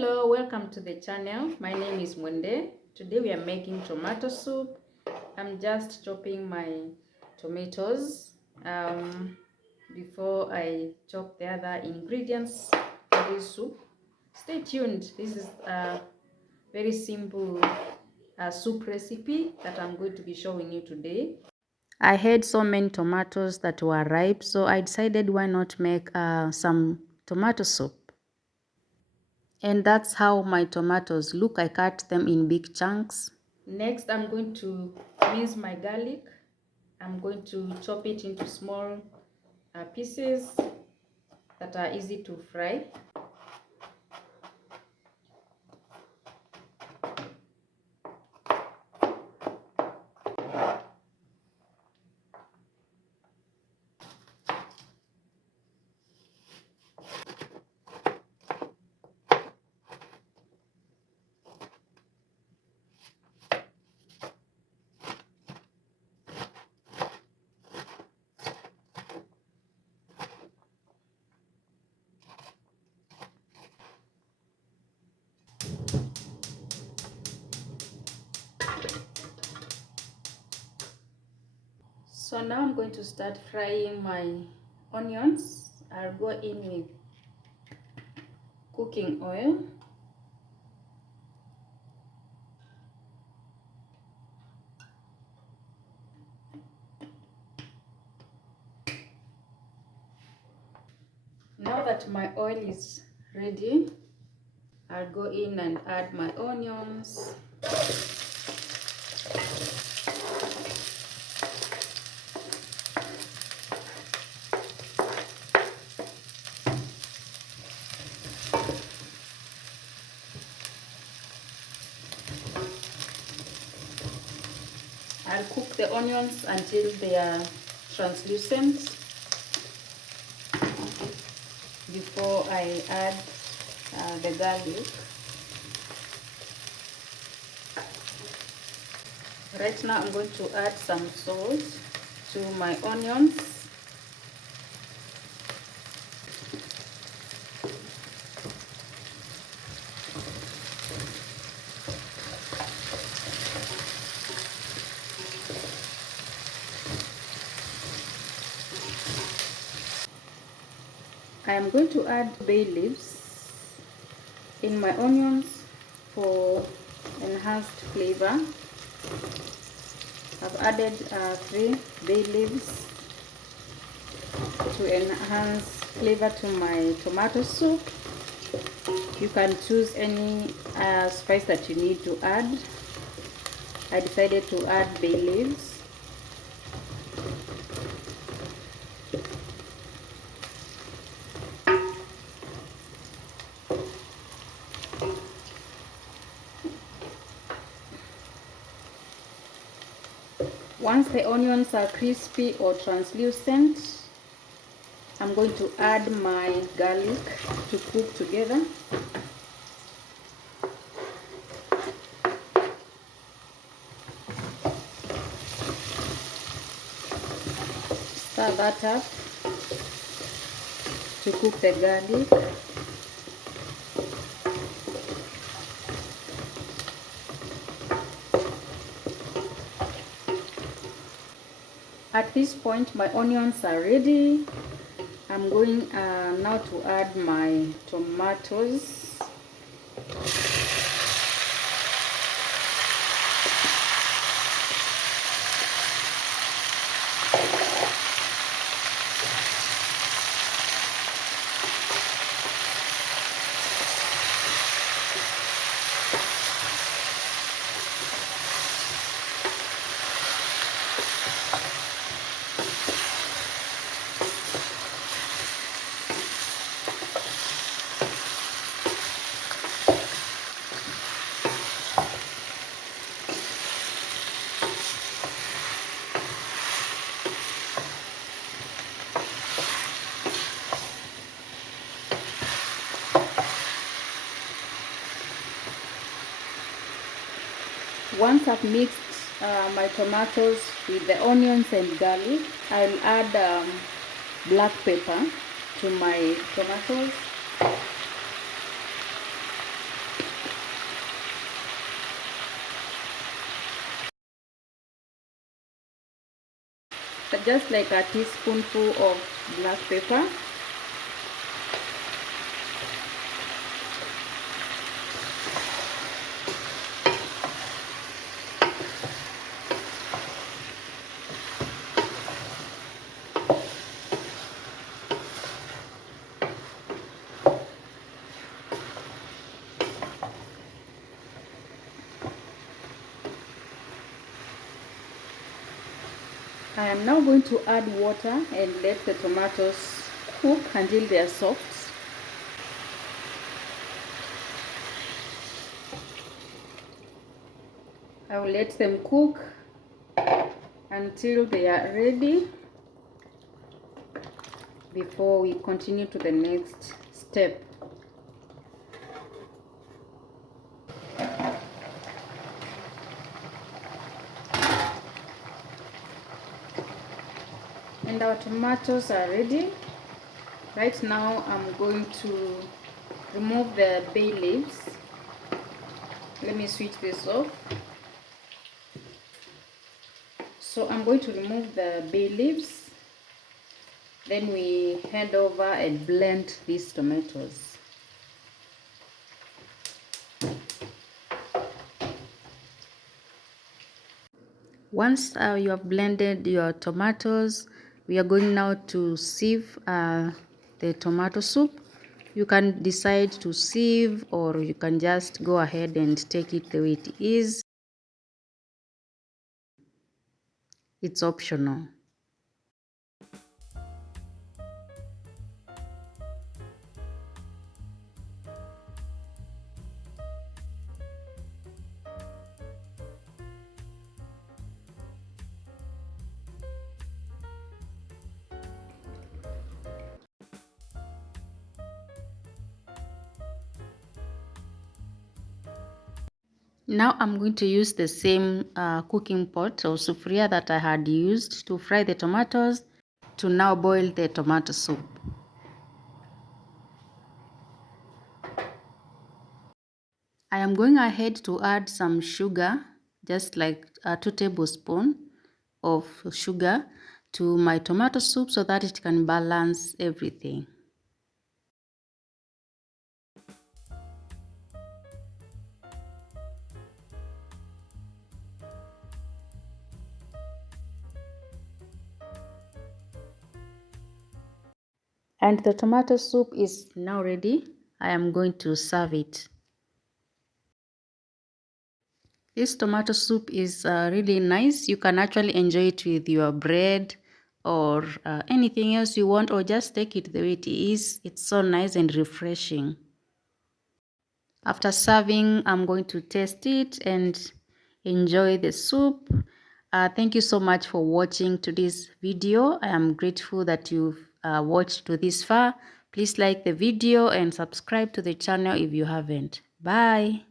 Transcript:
Hello, welcome to the channel. My name is Mwende. Today we are making tomato soup. I'm just chopping my tomatoes before I chop the other ingredients for this soup. Stay tuned. This is a very simple soup recipe that I'm going to be showing you today. I had so many tomatoes that were ripe, so I decided why not make some tomato soup. And that's how my tomatoes look. I cut them in big chunks. Next, I'm going to mince my garlic. I'm going to chop it into small pieces that are easy to fry. So now I'm going to start frying my onions. I'll go in with cooking oil. Now that my oil is ready, I'll go in and add my onions. I'll cook the onions until they are translucent before I add the garlic. Right now I'm going to add some salt to my onions. I am going to add bay leaves in my onions for enhanced flavor. I've added 3 bay leaves to enhance flavor to my tomato soup. You can choose any spice that you need to add. I decided to add bay leaves. Once the onions are crispy or translucent, I'm going to add my garlic to cook together. Stir that up to cook the garlic. At this point, my onions are ready. I'm going now to add my tomatoes. Once I've mixed my tomatoes with the onions and garlic, I'll add black pepper to my tomatoes. just like a teaspoonful of black pepper. I am now going to add water and let the tomatoes cook until they are soft. I will let them cook until they are ready before we continue to the next step. And our tomatoes are ready. Right now I'm going to remove the bay leaves. Let me switch this off. So I'm going to remove the bay leaves. Then we head over and blend these tomatoes. Once you have blended your tomatoes, we are going now to sieve the tomato soup. You can decide to sieve, or you can just go ahead and take it the way it is. It's optional. Now I'm going to use the same cooking pot or sufuria that I had used to fry the tomatoes to now boil the tomato soup. I am going ahead to add some sugar, just like 2 tablespoons of sugar to my tomato soup so that it can balance everything. And the tomato soup is now ready. I am going to serve it. This tomato soup is really nice. You can actually enjoy it with your bread or anything else you want, or just take it the way it is. It's so nice and refreshing. After serving, I'm going to taste it and enjoy the soup. Thank you so much for watching today's video. I am grateful that you've watched to this far. Please like the video and subscribe to the channel if you haven't. Bye.